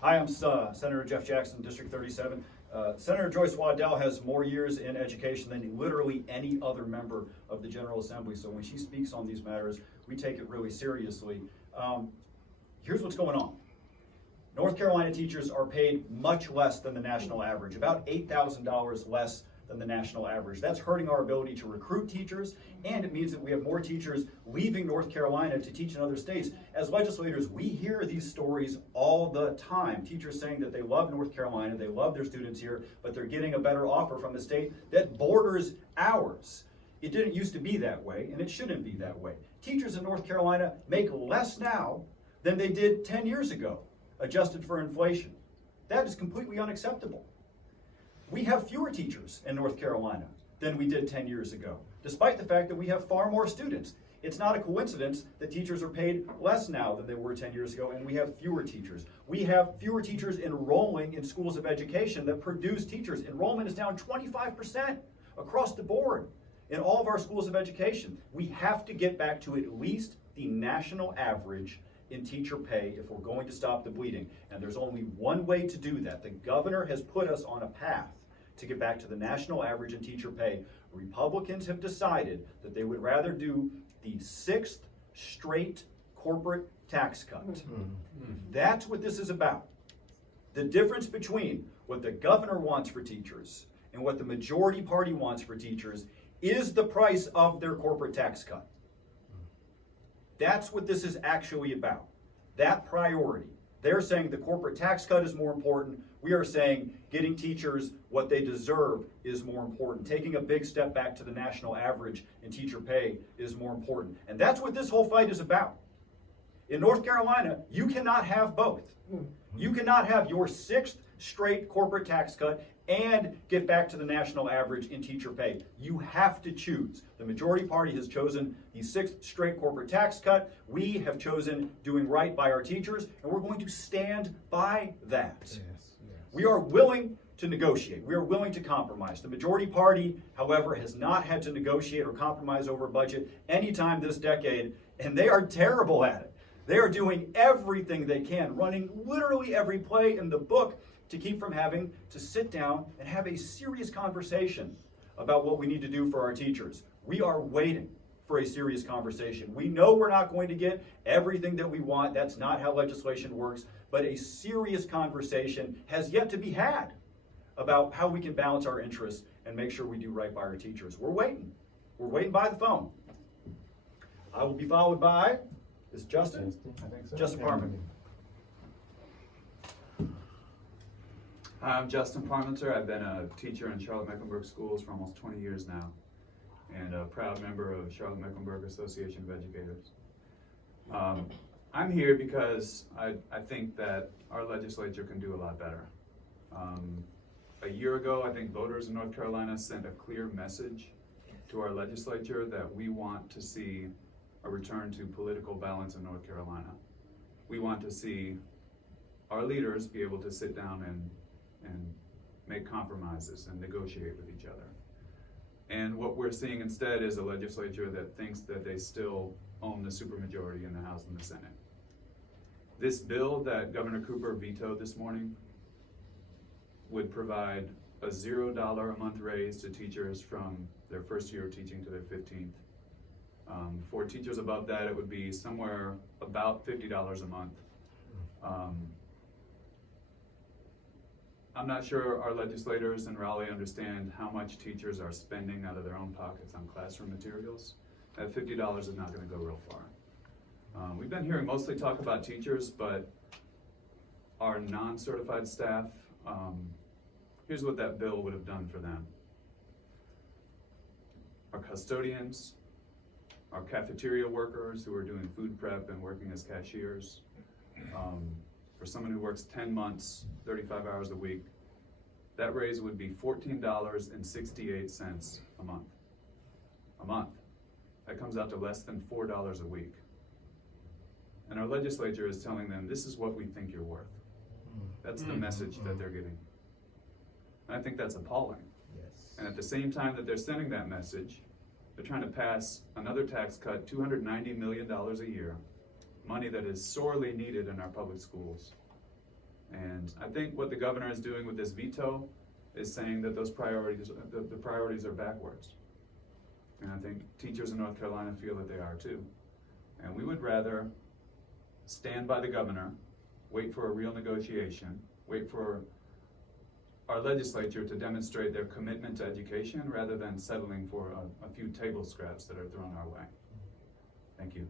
Hi, I'm Senator Jeff Jackson, District 37. Senator Joyce Waddell has more years in education than literally any other member of the General Assembly. So when she speaks on these matters, we take it really seriously. Here's what's going on. North Carolina teachers are paid much less than the national average, about $8,000 less than the national average. That's hurting our ability to recruit teachers, and it means that we have more teachers leaving North Carolina to teach in other states. As legislators, we hear these stories all the time. Teachers saying that they love North Carolina, they love their students here, but they're getting a better offer from the state that borders ours. It didn't used to be that way, and it shouldn't be that way. Teachers in North Carolina make less now than they did 10 years ago, adjusted for inflation. That is completely unacceptable. We have fewer teachers in North Carolina than we did 10 years ago, despite the fact that we have far more students. It's not a coincidence that teachers are paid less now than they were 10 years ago, and we have fewer teachers. We have fewer teachers enrolling in schools of education that produce teachers. Enrollment is down 25% across the board in all of our schools of education. We have to get back to at least the national average in teacher pay if we're going to stop the bleeding. And there's only one way to do that. The governor has put us on a path to get back to the national average in teacher pay. Republicans have decided that they would rather do the 6th straight corporate tax cut. That's what this is about. The difference between what the governor wants for teachers and what the majority party wants for teachers is the price of their corporate tax cut. That's what this is actually about. That priority. They're saying the corporate tax cut is more important. We are saying getting teachers what they deserve is more important. Taking a big step back to the national average in teacher pay is more important. And that's what this whole fight is about. In North Carolina, you cannot have both. You cannot have your 6th straight corporate tax cut and get back to the national average in teacher pay. You have to choose. The majority party has chosen the 6th straight corporate tax cut. We have chosen doing right by our teachers, and we're going to stand by that. Yes. We are willing to negotiate. We are willing to compromise. The majority party, however, has not had to negotiate or compromise over a budget anytime this decade, and they are terrible at it. They are doing everything they can, running literally every play in the book to keep from having to sit down and have a serious conversation about what we need to do for our teachers. We are waiting for a serious conversation. We know we're not going to get everything that we want. That's not how legislation works. But a serious conversation has yet to be had about how we can balance our interests and make sure we do right by our teachers. We're waiting. We're waiting by the phone. I will be followed by, is Justin? I think so. Justin Parman. Hi, I'm Justin Parmenter. I've been a teacher in Charlotte-Mecklenburg schools for almost 20 years now, and a proud member of Charlotte-Mecklenburg Association of Educators. I'm here because I think that our legislature can do a lot better. A year ago, I think voters in North Carolina sent a clear message to our legislature that we want to see a return to political balance in North Carolina. We want to see our leaders be able to sit down and make compromises and negotiate with each other. And what we're seeing instead is a legislature that thinks that they still own the supermajority in the House and the Senate. This bill that Governor Cooper vetoed this morning would provide a $0 a month raise to teachers from their first year of teaching to their 15th. For teachers above that, it would be somewhere about $50 a month. I'm not sure our legislators in Raleigh understand how much teachers are spending out of their own pockets on classroom materials. That $50 is not going to go real far. We've been hearing mostly talk about teachers, but our non-certified staff, here's what that bill would have done for them. Our custodians, our cafeteria workers who are doing food prep and working as cashiers, for someone who works 10 months, 35 hours a week, that raise would be $14.68 a month. A month. That comes out to less than $4 a week. And our legislature is telling them, this is what we think you're worth. That's the message that they're getting. And I think that's appalling. Yes. And at the same time that they're sending that message, they're trying to pass another tax cut, $290 million a year, money that is sorely needed in our public schools. And And I think what the governor is doing with this veto is saying that those priorities, the priorities are backwards. And I think teachers in North Carolina feel that they are too. And we would rather stand by the governor, wait for a real negotiation, wait for our legislature to demonstrate their commitment to education rather than settling for a few table scraps that are thrown our way. Thank you.